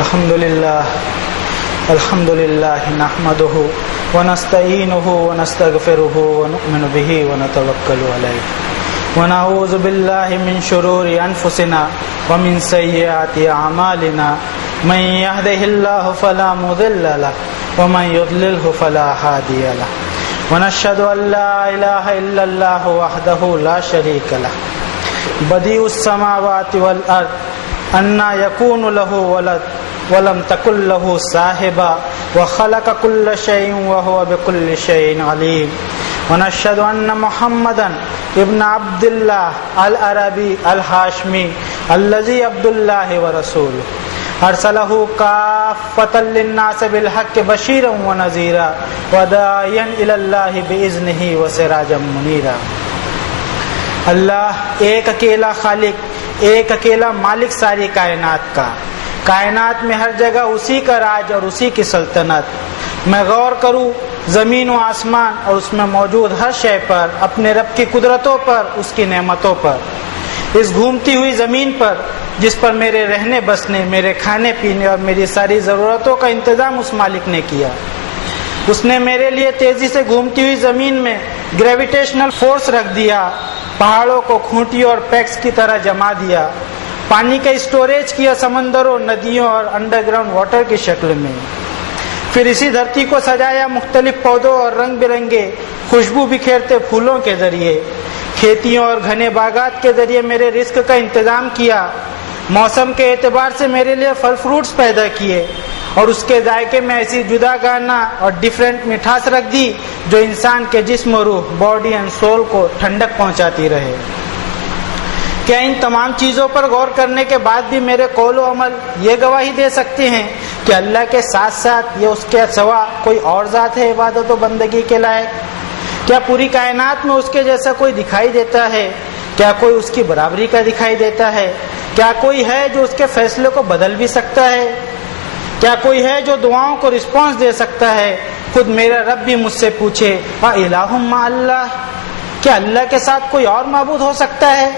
الحمد لله نحمده ونستعينه ونستغفره ونؤمن به ونتوكل عليه ونعوذ بالله من شرور أنفسنا ومن سيئات أعمالنا من يهده الله فلا مضل له ومن يضلله فلا هادي له ونشهد أن لا إله إلا الله وحده لا شريك له بديع السماوات والأرض أنى يكون له ولد ولم تكن له صاحبة وخلق كل شيء وهو بكل شيء عليم ونشهد أن محمدا ابن عبد الله العربي الهاشمي الذي عبد الله ورسوله أرسله كافة للناس بالحق بشيرا ونذيرا وداعيا إلى الله بإذنه وسراجا منيرا. اللہ ایک اکیلا خالق، ایک اکیلا مالک ساری کائنات کا. کائنات میں ہر جگہ اسی کا راج اور اسی کی سلطنت. میں غور کروں زمین و آسمان اور اس میں موجود ہر شے پر، اپنے رب کی قدرتوں پر، اس کی نعمتوں پر. اس گھومتی ہوئی زمین پر جس پر میرے رہنے بسنے، میرے کھانے پینے اور میری ساری ضرورتوں کا انتظام اس مالک نے کیا. اس نے میرے لیے تیزی سے گھومتی ہوئی زمین میں گریویٹیشنل فورس رکھ دیا، پہاڑوں کو کھونٹیوں اور پیکس کی طرح جما دیا، پانی کا اسٹوریج کیا سمندروں، ندیوں اور انڈر گراؤنڈ واٹر کی شکل میں. پھر اسی دھرتی کو سجایا مختلف پودوں اور رنگ برنگے خوشبو بکھیرتے پھولوں کے ذریعے. کھیتیوں اور گھنے باغات کے ذریعے میرے رزق کا انتظام کیا. موسم کے اعتبار سے میرے لیے پھل فروٹس پیدا کیے اور اس کے ذائقے میں ایسی جدا گانا اور ڈیفرنٹ مٹھاس رکھ دی جو انسان کے جسم و روح، باڈی اینڈ سول کو ٹھنڈک پہنچاتی رہے. کیا ان تمام چیزوں پر غور کرنے کے بعد بھی میرے قول و عمل یہ گواہی دے سکتے ہیں کہ اللہ کے ساتھ ساتھ یہ اس کے سوا کوئی اور ذات ہے عبادت و بندگی کے لائق؟ کیا پوری کائنات میں اس کے جیسا کوئی دکھائی دیتا ہے؟ کیا کوئی اس کی برابری کا دکھائی دیتا ہے؟ کیا کوئی ہے جو اس کے فیصلے کو بدل بھی سکتا ہے؟ کیا کوئی ہے جو دعاؤں کو رسپانس دے سکتا ہے؟ خود میرا رب بھی مجھ سے پوچھے اِلٰہٌ مع اللہ، کیا اللہ کے ساتھ کوئی اور معبود ہو سکتا ہے؟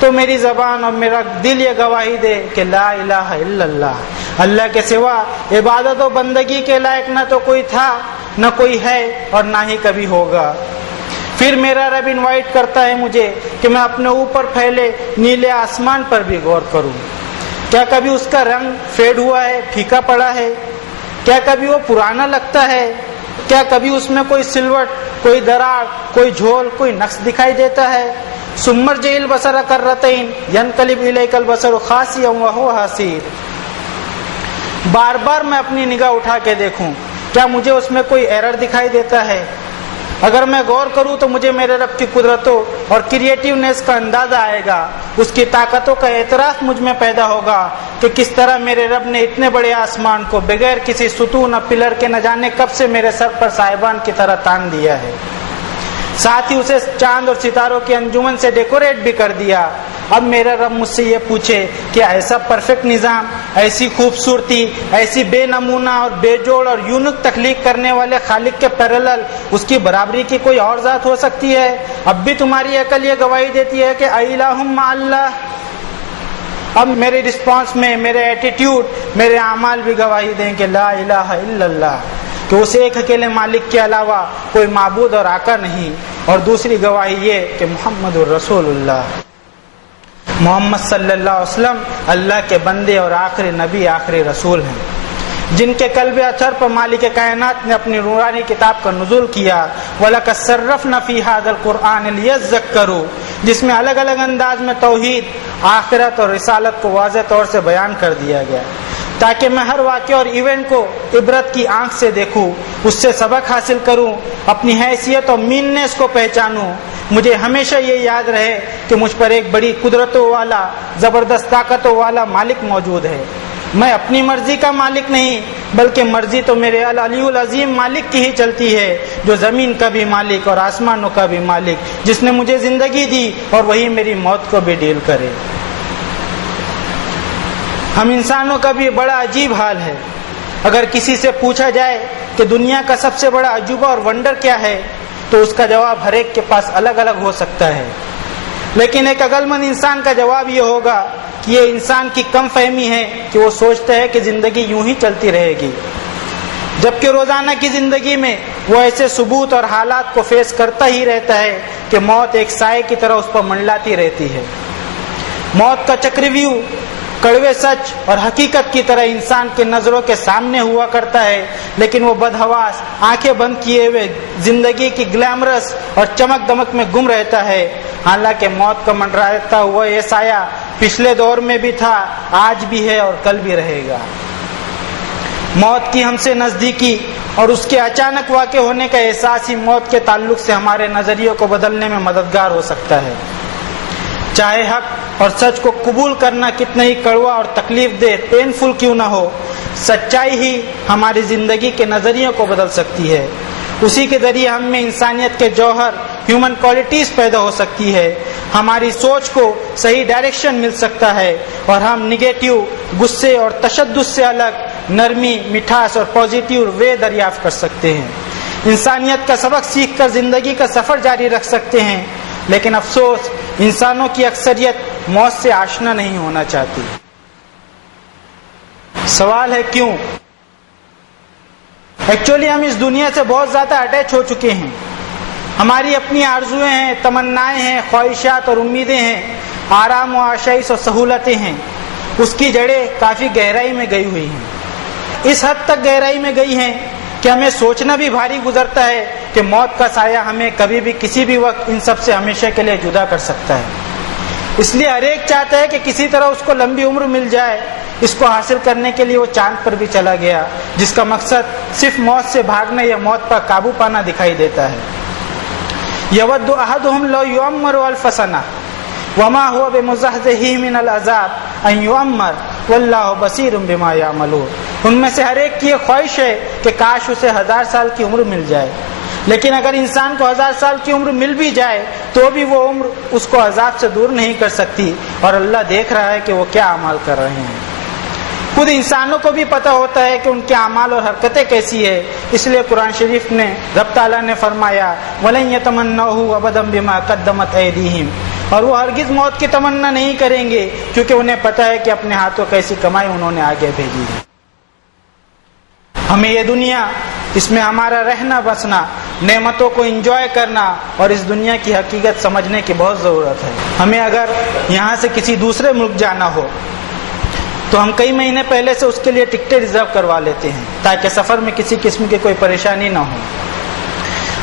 تو میری زبان اور میرا دل یہ گواہی دے کہ لا الہ الا اللہ، اللہ کے سوا عبادت و بندگی کے لائق نہ تو کوئی تھا، نہ کوئی ہے اور نہ ہی کبھی ہوگا. پھر میرا رب انوائٹ کرتا ہے مجھے کہ میں اپنے اوپر پھیلے نیلے آسمان پر بھی غور کروں. کیا کبھی اس کا رنگ فیڈ ہوا ہے، پھیکا پڑا ہے؟ کیا کبھی وہ پرانا لگتا ہے؟ کیا کبھی اس میں کوئی سلوٹ، کوئی دراڑ، کوئی جھول، کوئی نقص دکھائی دیتا ہے؟ ثم ارجع البصر کرتین ینقلب الیک البصر خاسئا وہو حسیر. بار بار میں اپنی نگاہ اٹھا کے دیکھوں، کیا مجھے اس میں کوئی ایرر دکھائی دیتا ہے؟ اگر میں غور کروں تو مجھے میرے رب کی قدرتوں اور کریٹیونیس کا اندازہ آئے گا، اس کی طاقتوں کا اعتراف مجھ میں پیدا ہوگا کہ کس طرح میرے رب نے اتنے بڑے آسمان کو بغیر کسی ستون اور پلر کے نہ جانے کب سے میرے سر پر صاحبان کی طرح تان دیا ہے. ساتھ ہی اسے چاند اور ستاروں کی انجمن سے ڈیکوریٹ بھی کر دیا. اب میرا رب مجھ سے یہ پوچھے کہ ایسا پرفیکٹ نظام، ایسی خوبصورتی، ایسی بے نمونہ اور بے جوڑ اور یونک تخلیق کرنے والے خالق کے پیرالل اس کی برابری کی کوئی اور ذات ہو سکتی ہے؟ اب بھی تمہاری عقل یہ گواہی دیتی ہے کہ اِلٰہٌ مع اللہ. اب میرے رسپانس میں میرے ایٹیٹیوڈ، میرے اعمال بھی گواہی دیں کہ لا الہ الا اللہ، کہ اس ایک اکیلے مالک کے علاوہ کوئی معبود اور آقا نہیں. اور دوسری گواہی یہ کہ محمد الرسول اللہ، محمد صلی اللہ علیہ وسلم اللہ کے بندے اور آخری نبی، آخری رسول ہیں، جن کے قلب اثر پر مالک کائنات نے اپنی نورانی کتاب کا نزول کیا. وَلَقَدْ صَرَّفْنَا فِي هَذَا الْقُرْآنِ لِيَذَّكَّرُوا، جس میں الگ الگ انداز میں توحید، آخرت اور رسالت کو واضح طور سے بیان کر دیا گیا تاکہ میں ہر واقعہ اور ایونٹ کو عبرت کی آنکھ سے دیکھوں، اس سے سبق حاصل کروں، اپنی حیثیت اور میننس کو پہچانوں. مجھے ہمیشہ یہ یاد رہے کہ مجھ پر ایک بڑی قدرتوں والا، زبردست طاقتوں والا مالک موجود ہے. میں اپنی مرضی کا مالک نہیں، بلکہ مرضی تو میرے العلی العظیم مالک کی ہی چلتی ہے، جو زمین کا بھی مالک اور آسمانوں کا بھی مالک، جس نے مجھے زندگی دی اور وہی میری موت کو بھی ڈیل کرے. ہم انسانوں کا بھی بڑا عجیب حال ہے. اگر کسی سے پوچھا جائے کہ دنیا کا سب سے بڑا عجوبہ اور ونڈر کیا ہے تو اس کا جواب ہر ایک کے پاس الگ الگ ہو سکتا ہے، لیکن ایک عقل مند انسان کا جواب یہ ہوگا کہ یہ انسان کی کم فہمی ہے کہ وہ سوچتا ہے کہ زندگی یوں ہی چلتی رہے گی، جبکہ روزانہ کی زندگی میں وہ ایسے ثبوت اور حالات کو فیس کرتا ہی رہتا ہے کہ موت ایک سائے کی طرح اس پر منڈلاتی رہتی ہے۔ موت کا چکرویو کڑوے سچ اور حقیقت کی طرح انسان کے نظروں کے سامنے ہوا کرتا ہے، لیکن وہ بدحواس آنکھیں بند کیے ہوئے زندگی کی گلیمرس اور چمک دمک میں گم رہتا ہے، حالانکہ موت کا منڈراتا ہوا یہ سایہ پچھلے دور میں بھی تھا، آج بھی ہے اور کل بھی رہے گا۔ موت کی ہم سے نزدیکی اور اس کے اچانک واقع ہونے کا احساس ہی موت کے تعلق سے ہمارے نظریوں کو بدلنے میں مددگار ہو سکتا ہے۔ چاہے حق اور سچ کو قبول کرنا کتنا ہی کڑوا اور تکلیف دہ پینفل کیوں نہ ہو، سچائی ہی ہماری زندگی کے نظریوں کو بدل سکتی ہے۔ اسی کے ذریعے ہم میں انسانیت کے جوہر ہیومن کوالٹیز پیدا ہو سکتی ہے، ہماری سوچ کو صحیح ڈائریکشن مل سکتا ہے اور ہم نگیٹیو غصے اور تشدد سے الگ نرمی، مٹھاس اور پازیٹیو وے دریافت کر سکتے ہیں، انسانیت کا سبق سیکھ کر زندگی کا سفر جاری رکھ سکتے ہیں۔ لیکن افسوس، انسانوں کی اکثریت موت سے آشنا نہیں ہونا چاہتی۔ سوال ہے کیوں؟ ایکچولی ہم اس دنیا سے بہت زیادہ اٹیچ ہو چکے ہیں، ہماری اپنی آرزویں ہیں، تمنائیں ہیں، خواہشات اور امیدیں ہیں، آرام و آشائش اور سہولتیں ہیں، اس کی جڑیں کافی گہرائی میں گئی ہوئی ہیں، اس حد تک گہرائی میں گئی ہیں کہ ہمیں سوچنا بھی بھاری گزرتا ہے کہ موت کا سایہ ہمیں کبھی بھی کسی بھی وقت ان سب سے ہمیشہ کے لیے جدا کر سکتا ہے۔ اس لیے ہر ایک چاہتا ہے کہ کسی طرح اس کو لمبی عمر مل جائے۔ اس کو حاصل کرنے کے لیے وہ چاند پر بھی چلا گیا، جس کا مقصد صرف موت سے بھاگنا یا موت پر قابو پانا دکھائی دیتا ہے۔ یود احدہم لو یعمر الف سنہ وما هو بمزحزحہ من العذاب ان یعمر واللہ بصیر بما یعملون۔ ان میں سے ہر ایک کی یہ خواہش ہے کہ کاش اسے 1000 سال کی عمر مل جائے، لیکن اگر انسان کو 1000 سال کی عمر مل بھی جائے تو بھی وہ عمر اس کو عذاب سے دور نہیں کر سکتی، اور اللہ دیکھ رہا ہے کہ وہ کیا اعمال کر رہے ہیں۔ خود انسانوں کو بھی پتہ ہوتا ہے کہ ان کے اعمال اور حرکتیں کیسی ہے، اس لیے قرآن شریف نے رب تعالیٰ نے فرمایا وَلَن يَتَمَنَّوْهُ أَبَدًا بِمَا قَدَّمَتْ أَيْدِيهِمْ، اور وہ ہرگز موت کی تمنا نہیں کریں گے کیونکہ انہیں پتہ ہے کہ اپنے ہاتھوں کیسی کمائی انہوں نے آگے بھیجی ہے۔ ہمیں یہ دنیا، اس میں ہمارا رہنا بسنا، نعمتوں کو انجوائے کرنا اور اس دنیا کی حقیقت سمجھنے کی بہت ضرورت ہے۔ ہمیں اگر یہاں سے کسی دوسرے ملک جانا ہو تو ہم کئی مہینے پہلے سے اس کے لیے ٹکٹیں ریزرو کروا لیتے ہیں تاکہ سفر میں کسی قسم کی کوئی پریشانی نہ ہو۔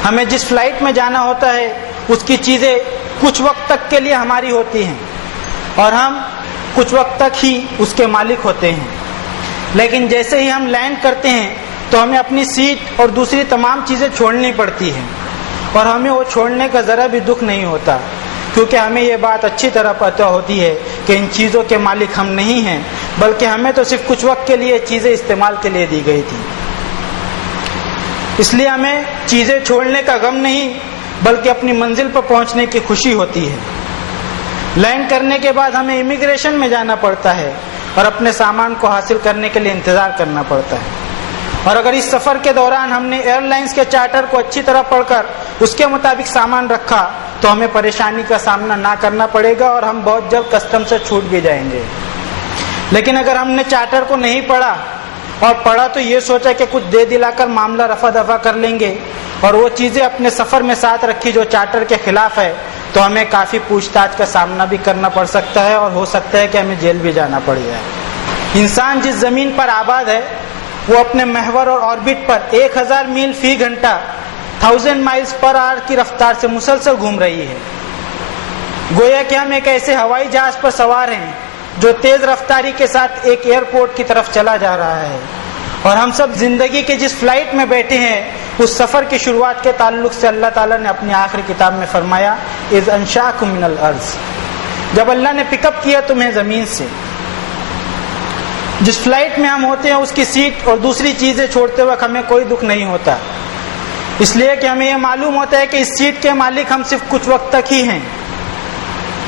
ہمیں جس فلائٹ میں جانا ہوتا ہے اس کی چیزیں کچھ وقت تک کے لیے ہماری ہوتی ہیں اور ہم کچھ وقت تک ہی اس کے مالک ہوتے ہیں، لیکن جیسے ہی ہم لینڈ کرتے ہیں تو ہمیں اپنی سیٹ اور دوسری تمام چیزیں چھوڑنی پڑتی ہیں، اور ہمیں وہ چھوڑنے کا ذرا بھی دکھ نہیں ہوتا کیونکہ ہمیں یہ بات اچھی طرح پتہ ہوتی ہے کہ ان چیزوں کے مالک ہم نہیں ہیں، بلکہ ہمیں تو صرف کچھ وقت کے لیے چیزیں استعمال کے لیے دی گئی تھی۔ اس لیے ہمیں چیزیں چھوڑنے کا غم نہیں بلکہ اپنی منزل پر پہنچنے کی خوشی ہوتی ہے۔ لینڈ کرنے کے بعد ہمیں امیگریشن میں جانا پڑتا ہے اور اپنے سامان کو حاصل کرنے کے لیے انتظار کرنا پڑتا ہے، اور اگر اس سفر کے دوران ہم نے ایئر لائنز کے چارٹر کو اچھی طرح پڑھ کر اس کے مطابق سامان رکھا تو ہمیں پریشانی کا سامنا نہ کرنا پڑے گا اور ہم بہت جلد کسٹم سے چھوٹ بھی جائیں گے۔ لیکن اگر ہم نے چارٹر کو نہیں پڑھا اور پڑھا تو یہ سوچا کہ کچھ دے دلا کر معاملہ رفع دفع کر لیں گے اور وہ چیزیں اپنے سفر میں ساتھ رکھی جو چارٹر کے خلاف ہے، تو ہمیں کافی پوچھ تاچھ کا سامنا بھی کرنا پڑ سکتا ہے اور ہو سکتا ہے کہ ہمیں جیل بھی جانا پڑ جائے۔ انسان جس زمین پر آباد ہے وہ اپنے محور اور آربٹ پر 1000 میل فی گھنٹہ 1000 مائلز پر آور کی رفتار سے مسلسل گھوم رہی ہے۔ گویا کہ ہم ایک ایسے ہوائی جہاز پر سوار ہیں جو تیز رفتاری کے ساتھ ایک ایئرپورٹ کی طرف چلا جا رہا ہے، اور ہم سب زندگی کے جس فلائٹ میں بیٹھے ہیں اس سفر کی شروعات کے تعلق سے اللہ تعالیٰ نے اپنی آخری کتاب میں فرمایا اذ انشاکم من الارض، جب اللہ نے پک اپ کیا تمہیں زمین سے۔ جس فلائٹ میں ہم ہوتے ہیں اس کی سیٹ اور دوسری چیزیں چھوڑتے وقت ہمیں کوئی دکھ نہیں ہوتا، اس لیے کہ ہمیں یہ معلوم ہوتا ہے کہ اس سیٹ کے مالک ہم صرف کچھ وقت تک ہی ہیں۔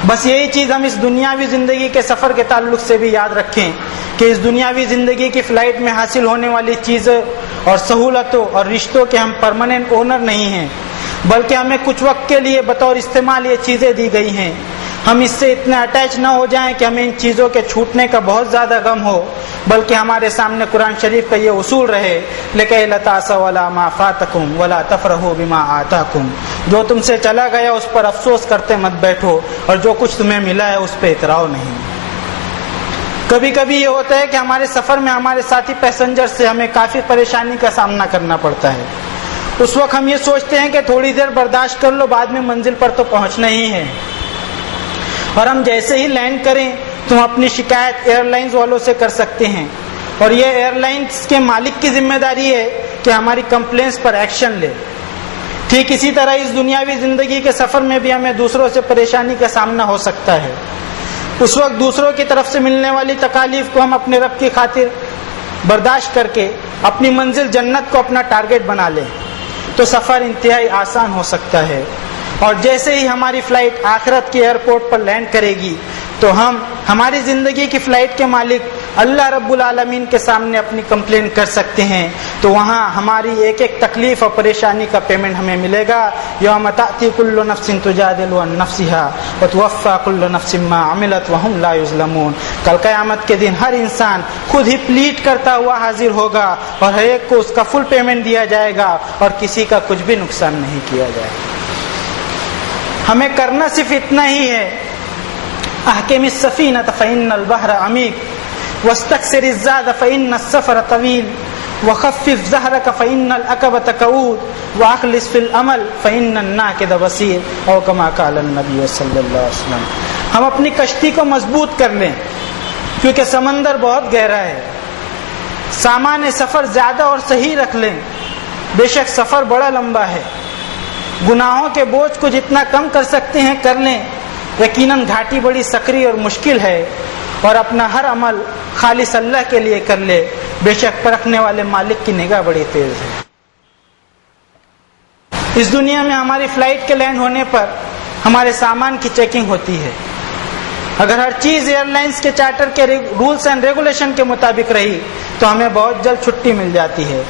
بس یہی چیز ہم اس دنیاوی زندگی کے سفر کے تعلق سے بھی یاد رکھیں کہ اس دنیاوی زندگی کی فلائٹ میں حاصل ہونے والی چیزیں اور سہولتوں اور رشتوں کے ہم پرماننٹ اونر نہیں ہیں، بلکہ ہمیں کچھ وقت کے لیے بطور استعمال یہ چیزیں دی گئی ہیں۔ ہم اس سے اتنے اٹیچ نہ ہو جائیں کہ ہمیں ان چیزوں کے چھوٹنے کا بہت زیادہ غم ہو، بلکہ ہمارے سامنے قرآن شریف کا یہ اصول رہے لِكَيْ لَا تَأْسَوْا عَلَىٰ مَا فَاتَكُمْ وَلَا تَفْرَحُوا بِمَا آتَاكُمْ، جو تم سے چلا گیا اس پر افسوس کرتے مت بیٹھو، اور جو کچھ تمہیں ملا ہے اس پہ اتراؤ نہیں۔ کبھی کبھی یہ ہوتا ہے کہ ہمارے سفر میں ہمارے ساتھی پیسنجر سے ہمیں کافی پریشانی کا سامنا کرنا پڑتا ہے۔ اس وقت ہم یہ سوچتے ہیں کہ تھوڑی دیر برداشت کر لو، بعد میں منزل پر تو پہنچنا ہی ہے، اور ہم جیسے ہی لینڈ کریں تو اپنی شکایت ایئر لائنز والوں سے کر سکتے ہیں، اور یہ ایئر لائنز کے مالک کی ذمہ داری ہے کہ ہماری کمپلینس پر ایکشن لے۔ ٹھیک اسی طرح اس دنیاوی زندگی کے سفر میں بھی ہمیں دوسروں سے پریشانی کا سامنا ہو سکتا ہے۔ اس وقت دوسروں کی طرف سے ملنے والی تکالیف کو ہم اپنے رب کی خاطر برداشت کر کے اپنی منزل جنت کو اپنا ٹارگٹ بنا لیں تو سفر انتہائی آسان ہو سکتا ہے، اور جیسے ہی ہماری فلائٹ آخرت کے ایئرپورٹ پر لینڈ کرے گی تو ہم ہماری زندگی کی فلائٹ کے مالک اللہ رب العالمین کے سامنے اپنی کمپلین کر سکتے ہیں، تو وہاں ہماری ایک ایک تکلیف اور پریشانی کا پیمنٹ ہمیں ملے گا۔ یوم تأتی کل نفس تجادل عن نفسها وتوفى كل نفس ما عملت وهم لا يظلمون۔ کل قیامت کے دن ہر انسان خود ہی پلیٹ کرتا ہوا حاضر ہوگا، اور ہر ایک کو اس کا فل پیمنٹ دیا جائے گا، اور کسی کا کچھ بھی نقصان نہیں کیا جائے گا۔ ہمیں کرنا صرف اتنا ہی ہے، احکم السفینۃ فإن البحر عمیق واستکثر الزاد فإن السفر طویل وخفف ظہرک فإن العقبۃ قعود واخلص فی العمل فإن الناقد بصیر، او کما قال النبی صلی اللہ علیہ وسلم۔ ہم اپنی کشتی کو مضبوط کر لیں کیونکہ سمندر بہت گہرا ہے، سامان سفر زیادہ اور صحیح رکھ لیں، بے شک سفر بڑا لمبا ہے، گناہوں کے بوجھ کو جتنا کم کر سکتے ہیں کر لیں، یقیناً گھاٹی بڑی سکری اور مشکل ہے، اور اپنا ہر عمل خالص اللہ کے لیے کر لے، بے شک پرکھنے والے مالک کی نگاہ بڑی تیز ہے۔ اس دنیا میں ہماری فلائٹ کے لینڈ ہونے پر ہمارے سامان کی چیکنگ ہوتی ہے۔ اگر ہر چیز ایئر لائنز کے چارٹر کے رولز اینڈ ریگولیشن کے مطابق رہی تو ہمیں بہت جلد چھٹی مل جاتی ہے،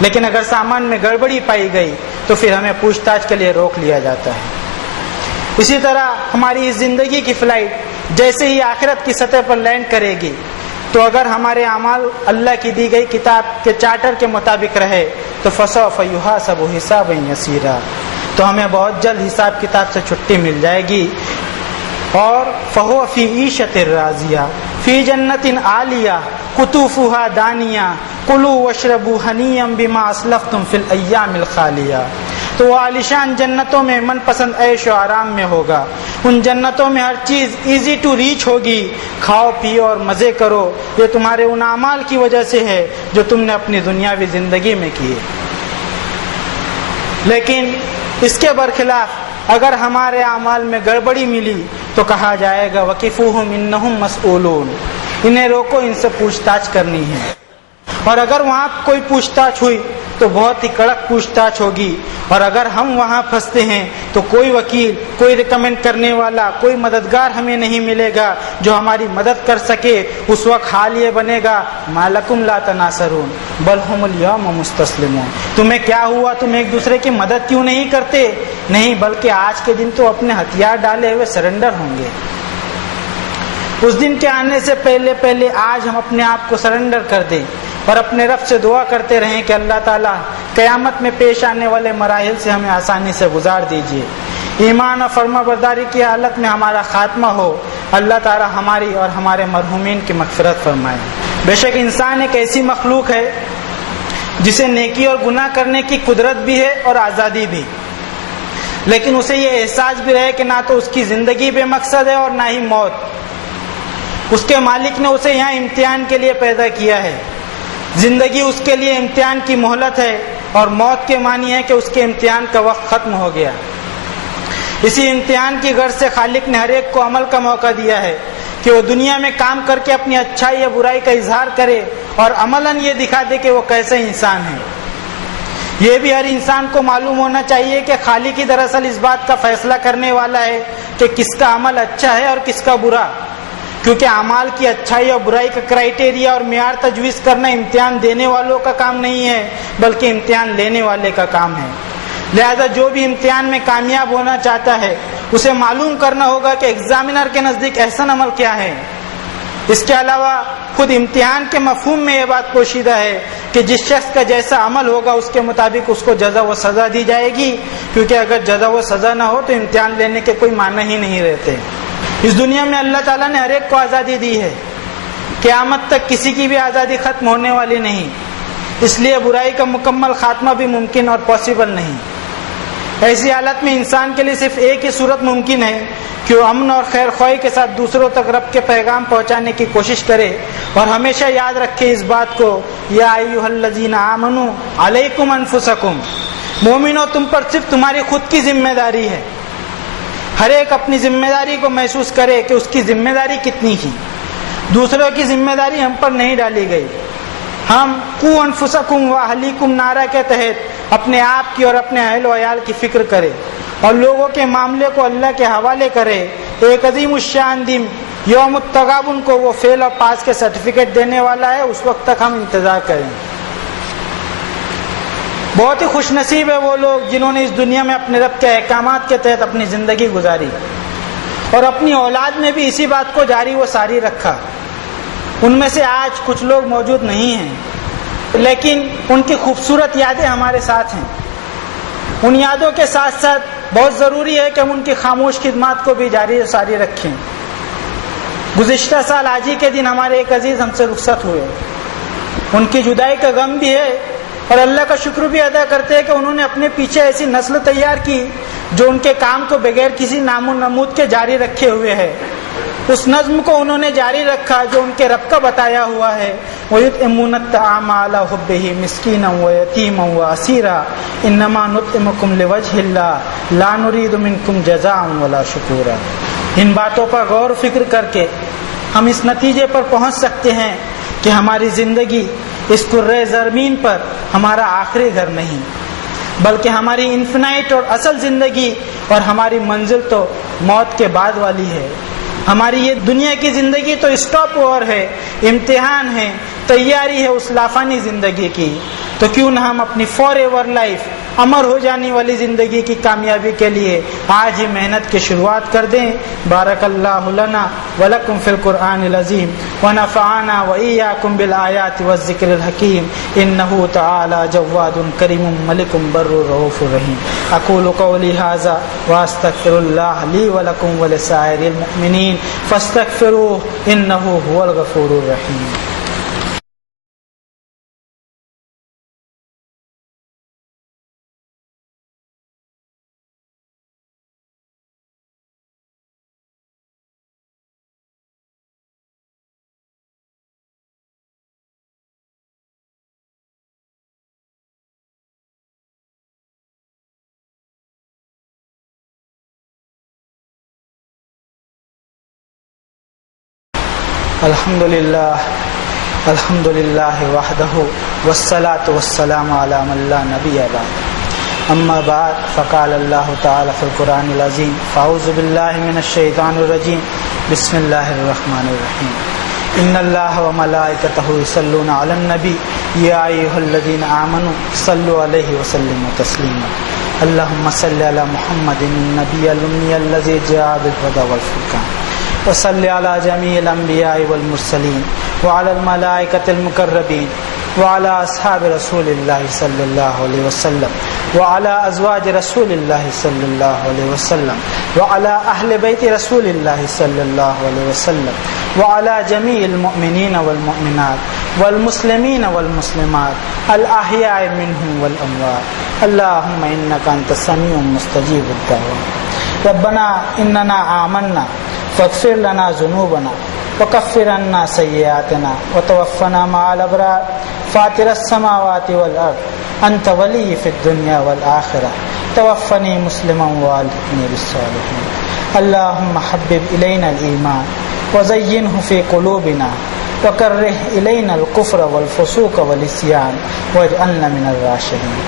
لیکن اگر سامان میں گڑبڑی پائی گئی تو پھر ہمیں پوچھ تاچھ کے لیے روک لیا جاتا ہے۔ اسی طرح ہماری اس زندگی کی فلائٹ جیسے ہی آخرت کی سطح پر لینڈ کرے گی تو اگر ہمارے اعمال اللہ کی دی گئی کتاب کے چارٹر کے مطابق رہے تو فسوف یحاسب حسابا یسیرا، تو ہمیں بہت جلد حساب کتاب سے چھٹی مل جائے گی، اور فہو فی عیشۃ راضیہ فی جنت عالیہ قطوفها دانیہ کلوا واشربوا ہنیئا بما اسلفتم فی الایام الخالیہ۔ تو وہ عالیشان جنتوں میں من پسند عیش و آرام میں ہوگا، ان جنتوں میں ہر چیز ایزی ٹو ریچ ہوگی، کھاؤ پیو اور مزے کرو، یہ تمہارے ان اعمال کی وجہ سے ہے جو تم نے اپنی دنیاوی زندگی میں کیے۔ لیکن اس کے برخلاف اگر ہمارے اعمال میں گڑبڑی ملی تو کہا جائے گا وقفوہم انہم مسئولون، انہیں روکو، ان سے پوچھ تاچھ کرنی ہے، اور اگر وہاں کوئی پوچھ تاچھ ہوئی تو بہت ہی کڑک پوچھ تاچھ ہوگی، اور اگر ہم وہاں پھنستے ہیں تو کوئی وکیل، کوئی ریکمینڈ کرنے والا، کوئی مددگار ہمیں نہیں ملے گا جو ہماری مدد کر سکے۔ اس وقت حال یہ بنے گا ما لکم لا تناصرون بل ہم الیوم مستسلمون، تمہیں کیا ہوا، تم ایک دوسرے کی مدد کیوں نہیں کرتے؟ نہیں، بلکہ آج کے دن تو اپنے ہتھیار ڈالے ہوئے سرنڈر ہوں گے۔ اس دن کے آنے سے پہلے آج ہم اپنے آپ کو سرنڈر کر دیں اور اپنے رب سے دعا کرتے رہیں کہ اللہ تعالیٰ قیامت میں پیش آنے والے مراحل سے ہمیں آسانی سے گزار دیجیے، ایمان اور فرما برداری کی حالت میں ہمارا خاتمہ ہو، اللہ تعالیٰ ہماری اور ہمارے مرحومین کی مغفرت فرمائے۔ بے شک انسان ایک ایسی مخلوق ہے جسے نیکی اور گناہ کرنے کی قدرت بھی ہے اور آزادی بھی، لیکن اسے یہ احساس بھی رہے کہ نہ تو اس کی زندگی بے مقصد ہے اور نہ ہی موت۔ اس کے مالک نے اسے یہاں امتحان کے لیے پیدا کیا ہے، زندگی اس کے لیے امتحان کی مہلت ہے، اور موت کے معنی ہے کہ اس کے امتحان کا وقت ختم ہو گیا۔ اسی امتحان کی غرض سے خالق نے ہر ایک کو عمل کا موقع دیا ہے کہ وہ دنیا میں کام کر کے اپنی اچھائی یا برائی کا اظہار کرے اور عملاً یہ دکھا دے کہ وہ کیسے انسان ہے۔ یہ بھی ہر انسان کو معلوم ہونا چاہیے کہ خالق ہی دراصل اس بات کا فیصلہ کرنے والا ہے کہ کس کا عمل اچھا ہے اور کس کا برا، کیونکہ اعمال کی اچھائی اور برائی کا کرائیٹیریا اور معیار تجویز کرنا امتحان دینے والوں کا کام نہیں ہے بلکہ امتحان لینے والے کا کام ہے۔ لہذا جو بھی امتحان میں کامیاب ہونا چاہتا ہے اسے معلوم کرنا ہوگا کہ ایگزامینر کے نزدیک احسن عمل کیا ہے۔ اس کے علاوہ خود امتحان کے مفہوم میں یہ بات پوشیدہ ہے کہ جس شخص کا جیسا عمل ہوگا اس کے مطابق اس کو جزا و سزا دی جائے گی، کیونکہ اگر جزا و سزا نہ ہو تو امتحان لینے کے کوئی معنی ہی نہیں رہتے۔ اس دنیا میں اللہ تعالیٰ نے ہر ایک کو آزادی دی ہے، قیامت تک کسی کی بھی آزادی ختم ہونے والی نہیں، اس لیے برائی کا مکمل خاتمہ بھی ممکن اور پاسبل نہیں۔ ایسی حالت میں انسان کے لیے صرف ایک ہی صورت ممکن ہے کہ وہ امن اور خیر خواہی کے ساتھ دوسروں تک رب کے پیغام پہنچانے کی کوشش کرے اور ہمیشہ یاد رکھے اس بات کو، یا ایھا الذین آمنوا علیکم انفسکم، مومنو تم پر صرف تمہاری خود کی ذمہ داری ہے۔ ہر ایک اپنی ذمہ داری کو محسوس کرے کہ اس کی ذمہ داری کتنی ہے۔ دوسروں کی ذمہ داری ہم پر نہیں ڈالی گئی۔ ہم قوا انفسکم واہلیکم نعرہ کے تحت اپنے آپ کی اور اپنے اہل و عیال کی فکر کرے اور لوگوں کے معاملے کو اللہ کے حوالے کرے۔ ایک عظیم الشان دن یوم التغابن کو وہ فیل اور پاس کے سرٹیفکیٹ دینے والا ہے، اس وقت تک ہم انتظار کریں۔ بہت ہی خوش نصیب ہے وہ لوگ جنہوں نے اس دنیا میں اپنے رب کے احکامات کے تحت اپنی زندگی گزاری اور اپنی اولاد میں بھی اسی بات کو جاری و ساری رکھا۔ ان میں سے آج کچھ لوگ موجود نہیں ہیں، لیکن ان کی خوبصورت یادیں ہمارے ساتھ ہیں۔ ان یادوں کے ساتھ ساتھ بہت ضروری ہے کہ ہم ان کی خاموش خدمات کو بھی جاری و ساری رکھیں۔ گزشتہ سال آج ہی کے دن ہمارے ایک عزیز ہم سے رخصت ہوئے، ان کی جدائی کا غم بھی ہے اور اللہ کا شکر بھی ادا کرتے ہیں کہ انہوں نے اپنے پیچھے ایسی نسل تیار کی جو ان کے کام کو بغیر کسی نام و نمود کے جاری رکھے ہوئے ہے۔ اس نظم کو انہوں نے جاری رکھا جو ان کے رب کا بتایا ہوا ہے، وَيُطْعِمُونَ الطَّعَامَ عَلَىٰ حُبِّهِ مِسْكِينًا وَيَتِيمًا وَأَسِيرًا إِنَّمَا نُطْعِمُكُمْ لِوَجْهِ اللَّهِ لَا نُرِيدُ مِنكُمْ جَزَاءً وَلَا شُكُورًا۔ ان باتوں پر غور و فکر کر کے ہم اس نتیجے پر پہنچ سکتے ہیں کہ ہماری زندگی اس کرۂ زمین پر ہمارا آخری گھر نہیں، بلکہ ہماری انفینائٹ اور اصل زندگی اور ہماری منزل تو موت کے بعد والی ہے۔ ہماری یہ دنیا کی زندگی تو اسٹاپ اوور ہے، امتحان ہے، تیاری ہے اس لافانی زندگی کی۔ تو کیوں نہ ہم اپنی فار ایور لائف، امر ہو جانے والی زندگی کی کامیابی کے لیے آج ہی محنت کی شروعات کر دیں۔ بارک اللہ لنا ولکم فی القرآن العظیم ونفعنا وإیاکم بالآیات والذکر الحکیم انہ تعالی جواد کریم ملک بر رؤوف رحیم۔ اقول قولی ھذا واستغفر اللہ لی ولکم ولسائر المؤمنین فاستغفروہ انہ ھو الغفور الرحیم۔ الحمد للہ وحدہ والصلاة والسلام علی من لا نبی بعد، اما بعد فقال اللہ تعالی فی القرآن العظیم فاعوذ باللہ من الشیطان الرجیم بسم اللہ الرحمن الرحیم ان اللہ وملائکتہ یصلون علی النبی یا ایھا الذین آمنوا صلوا علیہ وسلموا تسلیما اللہم صل علی محمد النبی الامی الذی جاء بالہدی والفرقان وصل علی جمیع الانبیاء والمرسلین وعلی الملائکۃ المقربین وعلی اصحاب رسول اللہ صلی اللہ علیہ وسلم وعلی ازواج رسول اللہ صلی اللہ علیہ وسلم وعلی اہل بیت رسول اللہ صلی اللہ علیہ وسلم وعلی جمیع المؤمنین والمؤمنات والمسلمین والمسلمات الاحیاء منهم والاموات اللہم انک انت السمیع مستجیب الدعوات ربنا اننا آمنا فاغفر لنا ذنوبنا وکفر عنا سیئاتنا وتوفنا مع الابرار فاطر السماوات والارض انت ولی فی الدنیا والآخرہ توفنی مسلما والحقنی بالصالحین اللہم حبب الینا الایمان وزینہ فی قلوبنا وکرہ الینا الکفر والفسوق والعصیان واجعلنا من الراشدین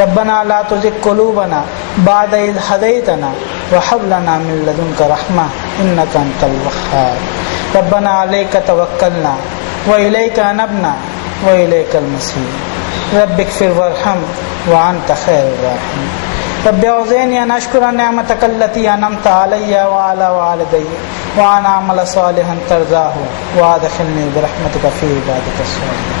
ربنا لا تزغ قلوبنا بعد اذ ہدیتنا وہب لنا من لدنک رحمہ انک انت الوہاب ربنا علیک توکلنا والیک انبنا والیک المصیر رب اغفر وارحم وانت خیر الراحمین۔ رب اوزعنی ان اشکر نعمتک التی انعمت علی وعلی والدی وان اعمل صالحا ترضاه وادخلنی برحمتک فی عبادک الصالحین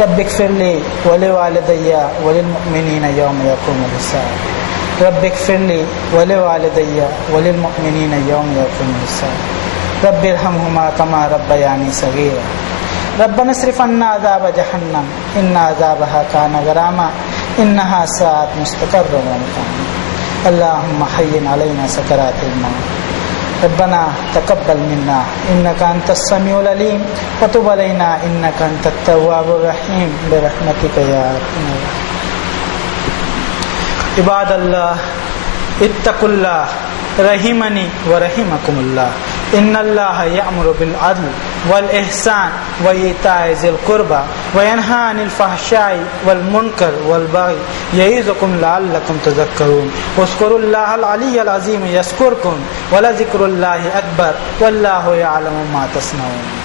رب اغفر لی ولوالدی وللمؤمنین یوم یقوم الحساب رب اغفر لی ولوالدی وللمؤمنین یوم یقوم الحساب رب ارحمهما کما ربیانی صغیرا ربنا اصرف عنا عذاب جہنم ان عذابها کان غراما انها ساعت مستقرا ومقاما اللهم حین علینا سکرات الموت ربنا تقبل منا انك انت السميع العليم وتب علينا انك انت التواب الرحيم برحمتك يا ارحم الراحمين عباد الله اتقوا الله رحمني ورحمكم الله ان الله يأمر بالعدل والإحسان وإيتاء ذي القربى وينهى عن الفحشاء والمنكر والبغي يعظكم لعلكم تذكرون واذكروا الله العلي العظيم يذكركم ولذكر الله أكبر والله يعلم ما تصنعون